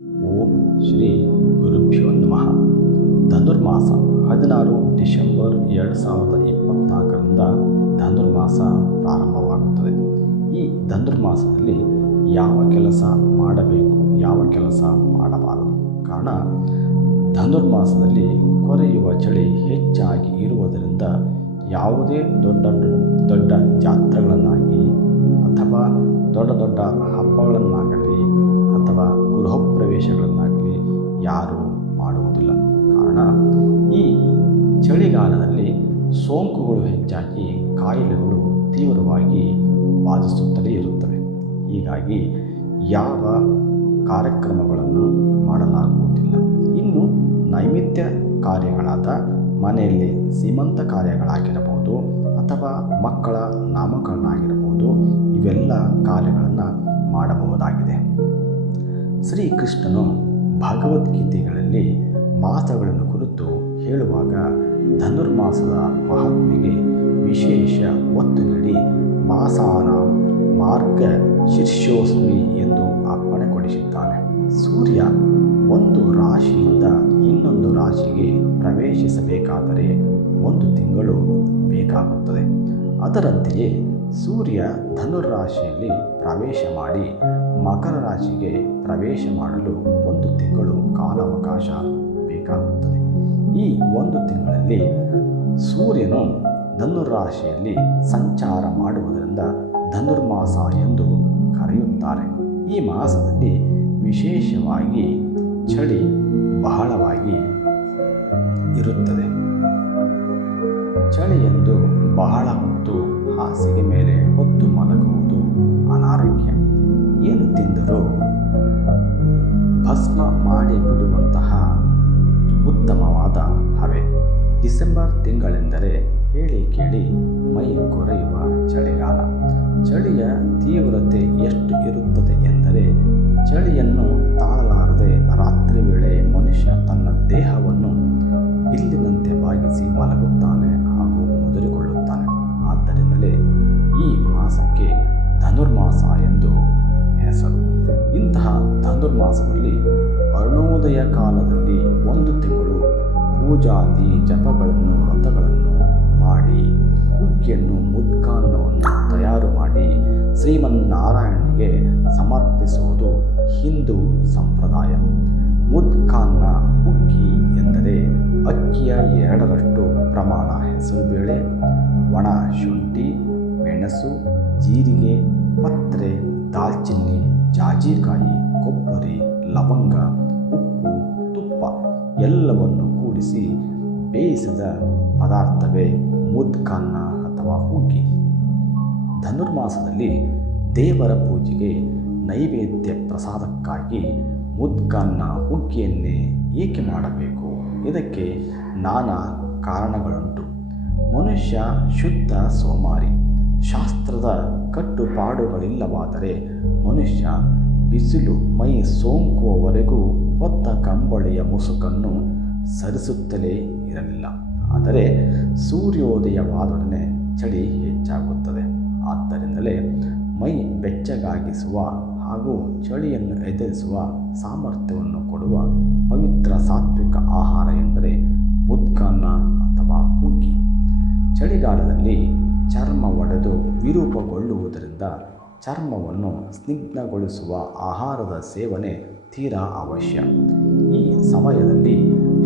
ಓಂ ಶ್ರೀ ಗುರುಭ್ಯೋ ನಮಃ. ಧನುರ್ಮಾಸ 16 ಡಿಸೆಂಬರ್ 2024ರಿಂದ ಧನುರ್ಮಾಸ ಪ್ರಾರಂಭವಾಗುತ್ತದೆ. ಈ ಧನುರ್ಮಾಸದಲ್ಲಿ ಯಾವ ಕೆಲಸ ಮಾಡಬೇಕು, ಯಾವ ಕೆಲಸ ಮಾಡಬಾರದು. ಕಾರಣ, ಧನುರ್ಮಾಸದಲ್ಲಿ ಕೊರೆಯುವ ಚಳಿ ಹೆಚ್ಚಾಗಿ ಇರುವುದರಿಂದ ಯಾವುದೇ ದೊಡ್ಡ ದೊಡ್ಡ ಜಾತ್ರೆಗಳನ್ನಾಗಿ ಅಥವಾ ದೊಡ್ಡ ದೊಡ್ಡ ಹಬ್ಬಗಳನ್ನಾಗಲಿ ಅಥವಾ ಗೃಹ ಪ್ರವೇಶಗಳನ್ನಾಗಲಿ ಯಾರೂ ಮಾಡುವುದಿಲ್ಲ. ಕಾರಣ, ಈ ಚಳಿಗಾಲದಲ್ಲಿ ಸೋಂಕುಗಳು ಹೆಚ್ಚಾಗಿ ಕಾಯಿಲೆಗಳು ತೀವ್ರವಾಗಿ ಬಾಧಿಸುತ್ತಲೇ ಇರುತ್ತವೆ. ಹೀಗಾಗಿ ಯಾವ ಕಾರ್ಯಕ್ರಮಗಳನ್ನು ಮಾಡಲಾಗುವುದಿಲ್ಲ. ಇನ್ನು ನೈಮಿತ್ಯ ಕಾರ್ಯಗಳಾದ ಮನೆಯಲ್ಲಿ ಸೀಮಂತ ಕಾರ್ಯಗಳಾಗಿರಬಹುದು ಅಥವಾ ಮಕ್ಕಳ ನಾಮಕರಣ ಆಗಿರಬಹುದು, ಇವೆಲ್ಲ ಕಾರ್ಯಗಳನ್ನು ಮಾಡಬಹುದಾಗಿದೆ. ಶ್ರೀಕೃಷ್ಣನು ಭಗವದ್ಗೀತೆಗಳಲ್ಲಿ ಮಾಸಗಳನ್ನು ಕುರಿತು ಹೇಳುವಾಗ ಧನುರ್ಮಾಸದ ಮಹಾತ್ಮೆಗೆ ವಿಶೇಷ ಒತ್ತು ನೀಡಿ ಮಾಸಾನಾಂ ಮಾರ್ಗ ಶೀರ್ಷೋಸ್ಮಿ ಎಂದು ಅಪ್ಪಣೆ ಕೊಡಿಸಿದ್ದಾನೆ. ಸೂರ್ಯ ಒಂದು ರಾಶಿಯಿಂದ ಇನ್ನೊಂದು ರಾಶಿಗೆ ಪ್ರವೇಶಿಸಬೇಕಾದರೆ 1 ತಿಂಗಳು ಬೇಕಾಗುತ್ತದೆ. ಅದರಂತೆಯೇ ಸೂರ್ಯ ಧನುರಾಶಿಯಲ್ಲಿ ಪ್ರವೇಶ ಮಾಡಿ ಮಕರ ರಾಶಿಗೆ ಪ್ರವೇಶ ಮಾಡಲು 1 ತಿಂಗಳು ಕಾಲಾವಕಾಶ ಬೇಕಾಗುತ್ತದೆ. ಈ 1 ತಿಂಗಳಲ್ಲಿ ಸೂರ್ಯನು ಧನುರಾಶಿಯಲ್ಲಿ ಸಂಚಾರ ಮಾಡುವುದರಿಂದ ಧನುರ್ಮಾಸ ಎಂದು ಕರೆಯುತ್ತಾರೆ. ಈ ಮಾಸದಲ್ಲಿ ವಿಶೇಷವಾಗಿ ಚಳಿ ಬಹಳವಾಗಿ ಇರುತ್ತದೆ. ಚಳಿಯೆಂದು ಬಹಳ ಹೊತ್ತು ಹಾಸಿಗೆ ಮೇಲೆ ಹೊತ್ತು ಮಲಗುವುದು ಅನಾರೋಗ್ಯ. ಏನು ತಿಂದರೂ ಭಸ್ಮ ಮಾಡಿ ಬಿಡುವಂತಹ ಉತ್ತಮವಾದ ಹವೆ. ಡಿಸೆಂಬರ್ ತಿಂಗಳೆಂದರೆ ಹೇಳಿ ಕೇಳಿ ಮೈ ಕೊರೆಯುವ ಚಳಿಗಾಲ. ಚಳಿಯ ತೀವ್ರತೆ ಎಷ್ಟು ಇರುತ್ತದೆ ಎಂದರೆ, ಚಳಿಯನ್ನು ತಾಳಲಾರದೆ ರಾತ್ರಿ ವೇಳೆ ಮನುಷ್ಯ ತನ್ನ ದೇಹವನ್ನು ಬಿಲ್ಲಿನಂತೆ ಬಾಗಿಸಿ ಮಲಗುತ್ತಾನೆ ಹಾಗೂ ಮುದುರಿಕೊಳ್ಳುತ್ತಾನೆ. ಆದ್ದರಿಂದಲೇ ಈ ಮಾಸಕ್ಕೆ ಧನುರ್ಮಾಸ ಎಂದು ಹೆಸರು. ಇಂತಹ ಧನುರ್ಮಾಸದಲ್ಲಿ ಅರುಣೋದಯ ಕಾಲದಲ್ಲಿ 1 ತಿಂಗಳು ಪೂಜಾದಿ ಜಪಗಳನ್ನು ವ್ರತಗಳನ್ನು ಮಾಡಿ ಹುಗ್ಗಿಯನ್ನು ಮುದ್ಕಾನ್ನವನ್ನು ತಯಾರು ಮಾಡಿ ಶ್ರೀಮನ್ನಾರಾಯಣನಿಗೆ ಸಮರ್ಪಿಸುವುದು ಹಿಂದೂ ಸಂಪ್ರದಾಯ. ಮುದ್ಕಾನ್ನ ಹುಗ್ಗಿ ಎಂದರೆ ಅಕ್ಕಿಯ 2ರಷ್ಟು ಪ್ರಮಾಣ ಹೆಸರುಬೇಳೆ, ಒಣ ಶುಂಠಿ, ಮೆಣಸು, ಜೀರಿಗೆ, ಪತ್ರೆ, ದಾಲ್ಚಿನ್ನಿ, ಜಾಜಿಕಾಯಿ, ಕೊಬ್ಬರಿ, ಲವಂಗ, ಉಪ್ಪು, ತುಪ್ಪ ಎಲ್ಲವನ್ನು ಕೂಡಿಸಿ ಬೇಯಿಸಿದ ಪದಾರ್ಥವೇ ಮುದ್ಕಾನ್ನ ಅಥವಾ ಹುಗ್ಗಿ. ಧನುರ್ಮಾಸದಲ್ಲಿ ದೇವರ ಪೂಜೆಗೆ ನೈವೇದ್ಯ ಪ್ರಸಾದಕ್ಕಾಗಿ ಮುದ್ಕಾನ್ನ ಹುಗ್ಗಿಯನ್ನೇ ಏಕೆ ಮಾಡಬೇಕು? ಇದಕ್ಕೆ ನಾನಾ ಕಾರಣಗಳುಂಟು. ಮನುಷ್ಯ ಶುದ್ಧ ಸೋಮಾರಿ. ಶಾಸ್ತ್ರದ ಕಟ್ಟುಪಾಡುಗಳಿಲ್ಲವಾದರೆ ಮನುಷ್ಯ ಬಿಸಿಲು ಮೈ ಸೋಂಕುವವರೆಗೂ ಹೊತ್ತ ಕಂಬಳಿಯ ಮುಸುಕನ್ನು ಸರಿಸುತ್ತಲೇ ಇರಲಿಲ್ಲ. ಆದರೆ ಸೂರ್ಯೋದಯವಾದೊಡನೆ ಚಳಿ ಹೆಚ್ಚಾಗುತ್ತದೆ. ಆದ್ದರಿಂದಲೇ ಮೈ ಬೆಚ್ಚಗಾಗಿಸುವ ಹಾಗೂ ಚಳಿಯನ್ನು ಎದುರಿಸುವ ಸಾಮರ್ಥ್ಯವನ್ನು ಕೊಡುವ ಪವಿತ್ರ ಸಾತ್ವಿಕ ಆಹಾರ ಎಂದರೆ ಮುದ್ಕಾನ್ನ ಅಥವಾ ಹುಗ್ಗಿ. ಚಳಿಗಾಲದಲ್ಲಿ ಚರ್ಮ ಒಡೆದು ವಿರೂಪಗೊಳ್ಳುವುದರಿಂದ ಚರ್ಮವನ್ನು ಸ್ನಿಗ್ಧಗೊಳಿಸುವ ಆಹಾರದ ಸೇವನೆ ತೀರಾ ಅವಶ್ಯ. ಈ ಸಮಯದಲ್ಲಿ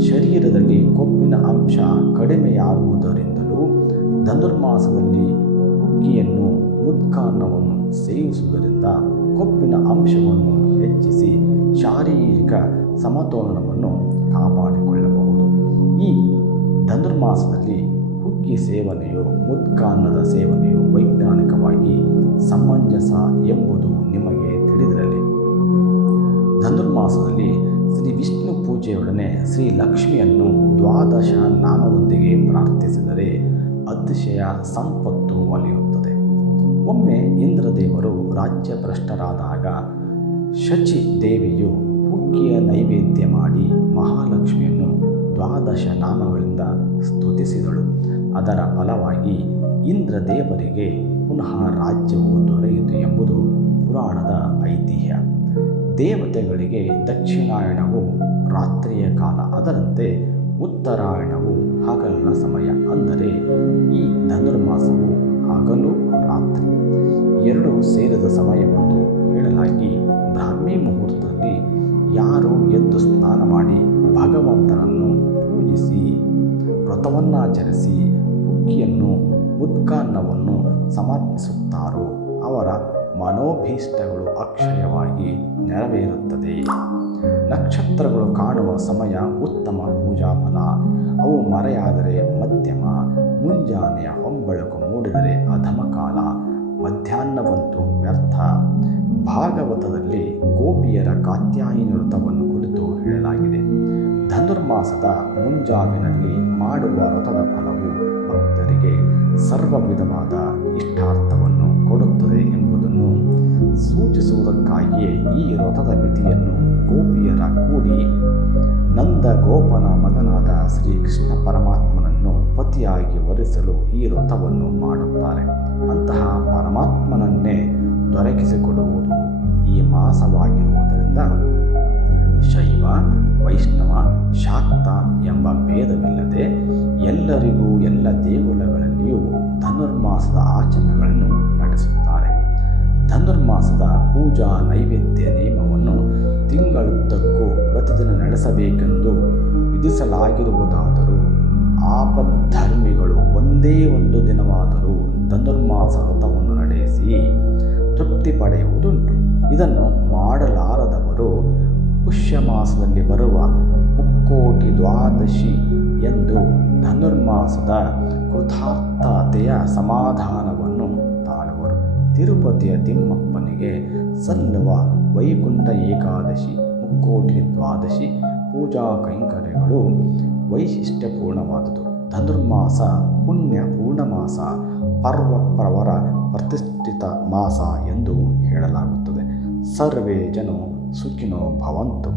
ಶರೀರದಲ್ಲಿ ಕೊಬ್ಬಿನ ಅಂಶ ಕಡಿಮೆಯಾಗುವುದರಿಂದಲೂ ಧನುರ್ಮಾಸದಲ್ಲಿ ಹುಗ್ಗಿಯನ್ನು ಮುದ್ಕಾನ್ನವನ್ನು ಸೇವಿಸುವುದರಿಂದ ಕೊಬ್ಬಿನ ಅಂಶವನ್ನು ಹೆಚ್ಚಿಸಿ ಶಾರೀರಿಕ ಸಮತೋಲನವನ್ನು ಕಾಪಾಡಿಕೊಳ್ಳಬಹುದು. ಈ ಧನುರ್ಮಾಸದಲ್ಲಿ ಹುಗ್ಗಿ ಸೇವನೆಯು ಮುದ್ಕಾನ್ನದ ಸೇವನೆಯು ವೈಜ್ಞಾನಿಕವಾಗಿ ಸಮಂಜಸ ಎಂಬುದು ನಿಮಗೆ ತಿಳಿದಿರಲಿ. ಧನುರ್ಮಾಸದಲ್ಲಿ ಶ್ರೀ ವಿಷ್ಣು ಪೂಜೆಯೊಡನೆ ಶ್ರೀ ಲಕ್ಷ್ಮಿಯನ್ನು 12 ನಾಮದೊಂದಿಗೆ ಪ್ರಾರ್ಥಿಸಿದರೆ ಅತಿಶಯ ಸಂಪತ್ತು ಒಲಿಯುತ್ತದೆ. ಒಮ್ಮೆ ಇಂದ್ರದೇವರು ರಾಜ್ಯಭ್ರಷ್ಟರಾದಾಗ ಶಚಿ ದೇವಿಯು ಹುಗ್ಗಿಯ ನೈವೇದ್ಯ ಮಾಡಿ ಮಹಾಲಕ್ಷ್ಮಿಯನ್ನು 12 ನಾಮಗಳಿಂದ ಸ್ತುತಿಸಿದಳು. ಅದರ ಫಲವಾಗಿ ಇಂದ್ರದೇವರಿಗೆ ಪುನಃ ರಾಜ್ಯವು ದೊರೆಯಿತು ಎಂಬುದು ಪುರಾಣದ ಐತಿಹ್ಯ. ದೇವತೆಗಳಿಗೆ ದಕ್ಷಿಣಾಯಣವು ರಾತ್ರಿಯ ಕಾಲ, ಅದರಂತೆ ಉತ್ತರಾಯಣವು ಹಗಲಿನ ಸಮಯ. ಅಂದರೆ ಈ ಧನುರ್ಮಾಸವು ಹಗಲು ರಾತ್ರಿ ಎರಡೂ ಸೇರಿದ ಸಮಯವೆಂದು ಹೇಳಲಾಗಿ, ಬ್ರಾಹ್ಮಿ ಮುಹೂರ್ತದಲ್ಲಿ ಯಾರು ಎದ್ದು ಸ್ನಾನ ಮಾಡಿ ಭಗವಂತನನ್ನು ಪೂಜಿಸಿ ವ್ರತವನ್ನಾಚರಿಸಿ ಹುಗ್ಗಿಯನ್ನು ಮುದ್ಗಾನ್ನವನ್ನು ಸಮರ್ಪಿಸುತ್ತಾರೋ ಅವರ ಮನೋಭೀಷ್ಟಗಳು ಅಕ್ಷಯವಾಗಿ ನೆರವೇರುತ್ತದೆ. ನಕ್ಷತ್ರಗಳು ಕಾಣುವ ಸಮಯ ಉತ್ತಮ ಪೂಜಾಫಲ. ಅವು ಮರೆಯಾದರೆ ಮಧ್ಯಮ, ಮುಂಜಾನೆಯ ಹೊಂಬೆಳಕು ಮೂಡಿದರೆ ಅಧಮ ಕಾಲ, ಮಧ್ಯಾಹ್ನವಂತೂ ವ್ಯರ್ಥ. ಭಾಗವತದಲ್ಲಿ ಗೋಪಿಯರ ಕಾತ್ಯಾಯಿನಿ ವ್ರತವನ್ನು ಕುರಿತು ಹೇಳಲಾಗಿದೆ. ಧನುರ್ಮಾಸದ ಮುಂಜಾವಿನಲ್ಲಿ ಮಾಡುವ ವ್ರತದ ಫಲವು ಭಕ್ತರಿಗೆ ಸರ್ವ ವಿಧವಾದ ಇಷ್ಟಾರ್ಥವನ್ನು ಕೊಡುತ್ತದೆ ಎಂಬುದನ್ನು ಸೂಚಿಸುವುದಕ್ಕಾಗಿಯೇ ಈ ವ್ರತದ ವಿಧಿಯನ್ನು ಗೋಪಿಯರ ಕೂಡಿ ನಂದ ಗೋಪನ ಮಗನಾದ ಶ್ರೀಕೃಷ್ಣ ಪರಮಾತ್ಮನನ್ನು ಪತಿಯಾಗಿ ವರಿಸಲು ಈ ವ್ರತವನ್ನು ಮಾಡುತ್ತಾರೆ. ಅಂತಹ ಪರಮಾತ್ಮನನ್ನೇ ದೊರಕಿಸಿಕೊಡುವುದು ಈ ಮಾಸವಾಗಿರುವುದರಿಂದ ಶೈವ, ವೈಷ್ಣವ, ಶಾಕ್ತ ಎಂಬ ಭೇದವಿಲ್ಲದೆ ಎಲ್ಲರಿಗೂ ಎಲ್ಲ ದೇಗುಲಗಳಲ್ಲಿಯೂ ಧನುರ್ಮಾಸದ ಆಚರಣೆಗಳನ್ನು ನಡೆಸುತ್ತಾರೆ. ಧನುರ್ಮಾಸದ ಪೂಜಾ ನೈವೇದ್ಯ ನಿಯಮವನ್ನು ತಿಂಗಳುದ್ದಕ್ಕೂ ಪ್ರತಿದಿನ ನಡೆಸಬೇಕೆಂದು ವಿಧಿಸಲಾಗಿರುವುದಾದರೂ ಆಪದ್ಧರ್ಮಿಗಳು ಒಂದೇ ಒಂದು ದಿನವಾದರೂ ಧನುರ್ಮಾಸ ವ್ರತವನ್ನು ನಡೆಸಿ ತೃಪ್ತಿ ಪಡೆಯುವುದುಂಟು. ಇದನ್ನು ಮಾಡಲಾರದವರು ಪುಷ್ಯ ಮಾಸದಲ್ಲಿ ಬರುವ ಮುಕ್ಕೋಟಿ ದ್ವಾದಶಿ ಎಂದು ಧನುರ್ಮಾಸದ ಕೃತಾರ್ಥತೆಯ ಸಮಾಧಾನವನ್ನು ತಾಳುವರು. ತಿರುಪತಿಯ ತಿಮ್ಮಪ್ಪನಿಗೆ ಸಲ್ಲುವ ವೈಕುಂಠ ಏಕಾದಶಿ, ಮುಕ್ಕೋಟಿ ದ್ವಾದಶಿ ಪೂಜಾ ಕೈಂಕರ್ಯಗಳು ವೈಶಿಷ್ಟ್ಯಪೂರ್ಣವಾದುದು. ಧನುರ್ಮಾಸ ಪುಣ್ಯ ಪೂರ್ಣಮಾಸ, ಪರ್ವಪ್ರವರ ಪ್ರತಿಷ್ಠಿತ ಮಾಸ ಎಂದು ಹೇಳಲಾಗುತ್ತದೆ. ಸರ್ವೇ ಜನೋ ಸುಖಿನೋ ಭವಂತು.